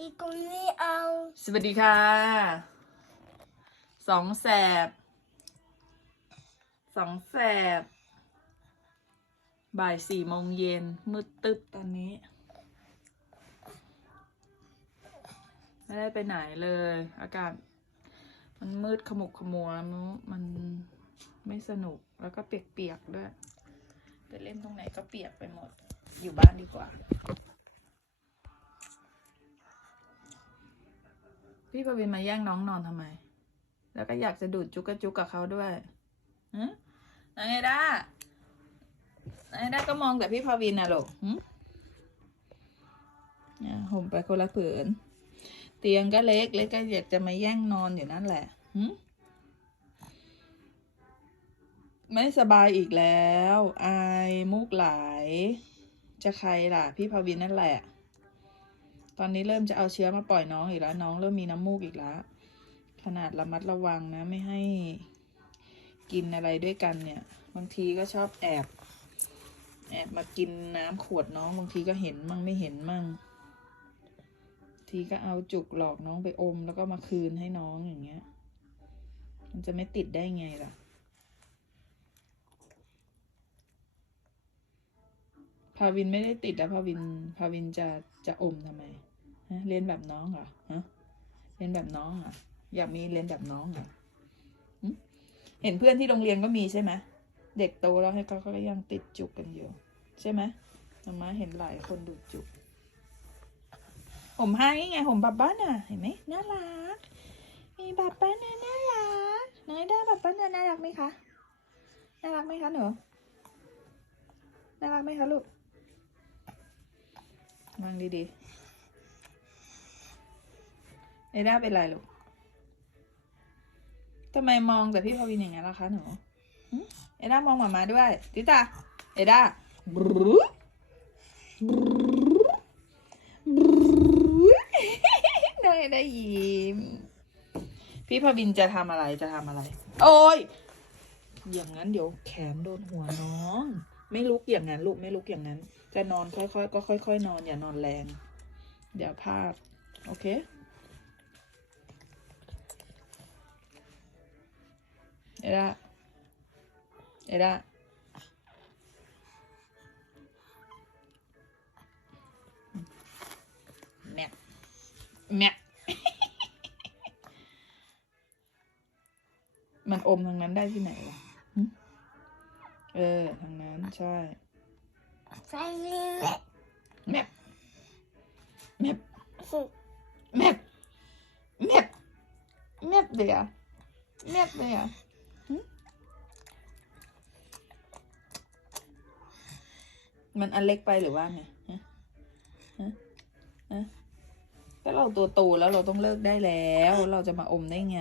อีกคนไม่เอา สวัสดีค่ะ สองแสบ สองแสบ บ่ายสี่โมงเย็น มืดตึ๊บตอนนี้ ไม่ได้ไปไหนเลย อากาศ มันมืดขมุกขมัวมันมันไม่สนุก แล้วก็เปียกๆด้วย ไปเล่นตรงไหนก็เปียกไปหมด อยู่บ้านดีกว่า พี่ประวินมาแย่งน้องนอนทำไม แล้วก็อยากจะดูดจุกกระจุกกับเขาด้วยฮะนางไงด้านางไงด้าก็มองแต่พี่พาวินนะลูกหึเนี่ยห่มไปคนละผืน เตียงก็เล็ก เล็กก็อยากจะมาแย่งนอนอยู่นั่นแหละไม่สบายอีกแล้ว อายมูกไหล จะใครล่ะ พี่พาวินนั่นแหละ ตอนนี้เริ่มจะเอาเชื้อมาปล่อยน้องอีกแล้ว น้องเริ่มมีน้ำมูกอีกแล้ว ขนาดระมัดระวังนะ ไม่ให้กินอะไรด้วยกันเนี่ย บางทีก็ชอบแอบ แอบมากินน้ำขวดน้องบางทีก็เห็นมั่งไม่เห็นมั่ง ทีก็เอาจุกหลอกน้องไปอม แล้วก็มาคืนให้น้องอย่างเงี้ย มันจะไม่ติดได้ไงล่ะพาวินไม่ได้ติดแล้วพาวินพาวินจะจะอมทำไม เรียนแบบน้องเหรอฮะเรียนแบบน้องเหรอยากมีเรียนแบบน้องเหรอหึเห็นเพื่อนที่โรงเรียนก็มีใช่ไหมเด็กโตแล้วให้เขาก็ยังติดจุกกันอยู่ ใช่ไหมมามาเห็นหลายคนดูดจุกผมให้ไงผมบับบ้านอะ เห็นไหมน่ารัก มีบับบ้านน่ะน่ารักน้อยได้บับบ้านน่ะน่ารักไหมคะน่ารักไหมคะหนูน่ารักไหมคะลูกวางดีๆ เอด้าเป็นไรลูกทำไมมองแต่พี่พวินอย่างนั้นล่ะคะหนูหึเอด้ามองหมามาด้วย ติตา เอด้าบรูบรูบรูน้องเอด้ายิ้ม พี่พวินจะทำอะไรจะทำอะไร โอ้ย อย่างนั้นเดี๋ยวแขนโดนหัวน้อง ไม่ลุกอย่างนั้นลูกไม่ลุกอย่างนั้น จะนอนค่อยๆก็ค่อย ๆ นอนอย่านอนแรง เดี๋ยวพลาด โอเค เอด้าเอด้าแมะแมะมันอมทางนั้นได้ที่ไหนล่ะเออทางนั้นใช่ใส่เลยแมปแมปแมปแมปแมปเลยอะแมปเลยอะ มันอันเล็กไปหรือว่าไงฮะฮะฮะถ้าเราตัวโตแล้วเราต้องเลิกได้แล้ว เราจะมาอมได้ไง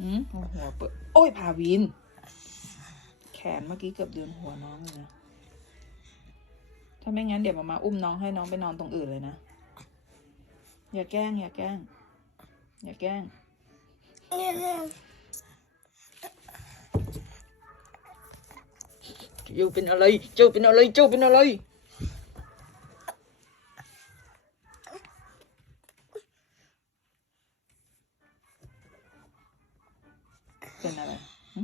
อืมเอหัวเปิด โอ้ยพาวิน แขนเมื่อกี้เกือบเดือนหัวน้องเลยนะถ้าไม่งั้นเดี๋ยวมามาอุ้มน้องให้น้องไปนอนตรงอื่นเลยนะ อย่าแกล้ง อย่าแกล้ง อย่าแกล้ง เจ้าเป็นอะไร เจ้าเป็นอะไร เจ้าเป็นอะไร เป็นอะไรหึ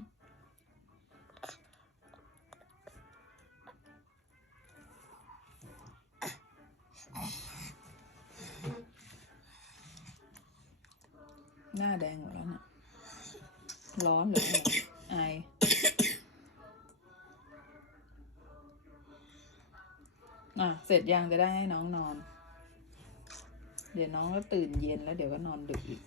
หน้าแดงหมดแล้วเนี่ยร้อนหรือไงไอาย อะ เสร็จยังจะได้ให้น้องนอน เดี๋ยวน้องก็ตื่นเย็นแล้วเดี๋ยวก็นอนดึกอีก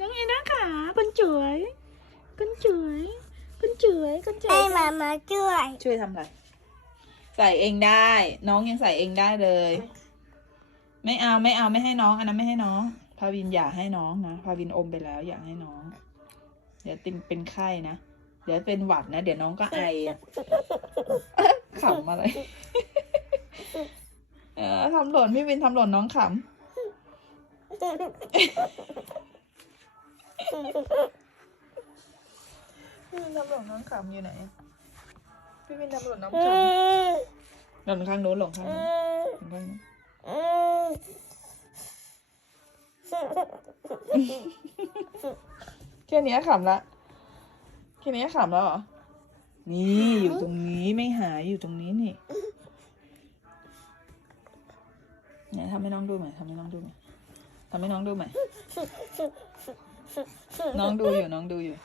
ยังไงนะขาคุณจุ๋ยคุณจุ๋ยคุณจุ๋ยคุณจุ๋ให้ยมามาช่วยช่วยทำอะไร ใส่เองได้ น้องยังใส่เองได้เลย ไม่เอาไม่เอาไม่ให้น้อง อันนั้นไม่ให้น้องพาวินอย่าให้น้องนะพาวินอมไปแล้วอย่าให้น้อง เดี๋ยวติมเป็นไข้นะ เดี๋ยวเป็นหวัดนะ เดี๋ยวน้องก็ไออะขำอะไร เออทำหล่นพี่วินทำหล่นน้องขำพี่วินทำหล่นน้องขำอยู่ไหนอะพี่วินทำหล่นน้องขำหล่นข้างโน้นหล่นข้างโน้นหล่นข้างโน้น แค่นี้ขำละแค่นี้ขำแล้วเหรอ นี่อยู่ตรงนี้ไม่หายอยู่ตรงนี้นี่ ไหนทำให้น้องดูใหม่ทำให้น้องดูใหม่ทำให้น้องดูใหม่น้องดูอยู่น้องดูอยู่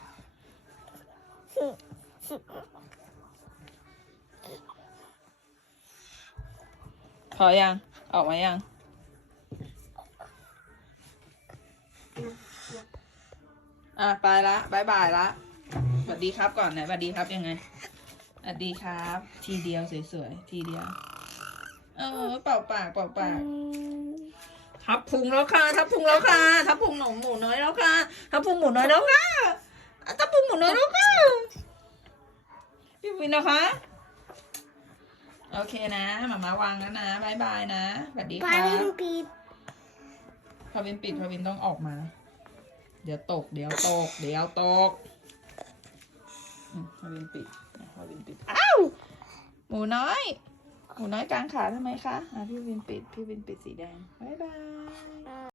พอยัง ออกมายัง อะไปละบายบายละสวัสดีครับก่อนไหนสวัสดีครับยังไงสวัสดีครับ ทีเดียวสวยๆ ทีเดียว เออเป่าปากเป่าปากทับพุงแล้วค่ะ ทับพุงแล้วค่ะทับพุงหนมหมูน้อยแล้วค่ะทับพุงหมูน้อยแล้วค่ะอะทับพุงหมูน้อยแล้วค่ะพี่วินนะคะ โอเคนะหมามาวางแล้วนะบายบายนะสวัสดีปลาค่ะวินปีดพาวินปิดพาวินต้องออกมา เดี๋ยวตก เดี๋ยวตก เดี๋ยวตกฮาวินปิดอะพาวินปิด อ้าว หมูน้อย หมูน้อยกลางขาทำไมคะ อะพี่วินปิด พี่วินปิดสีแดงบายบาย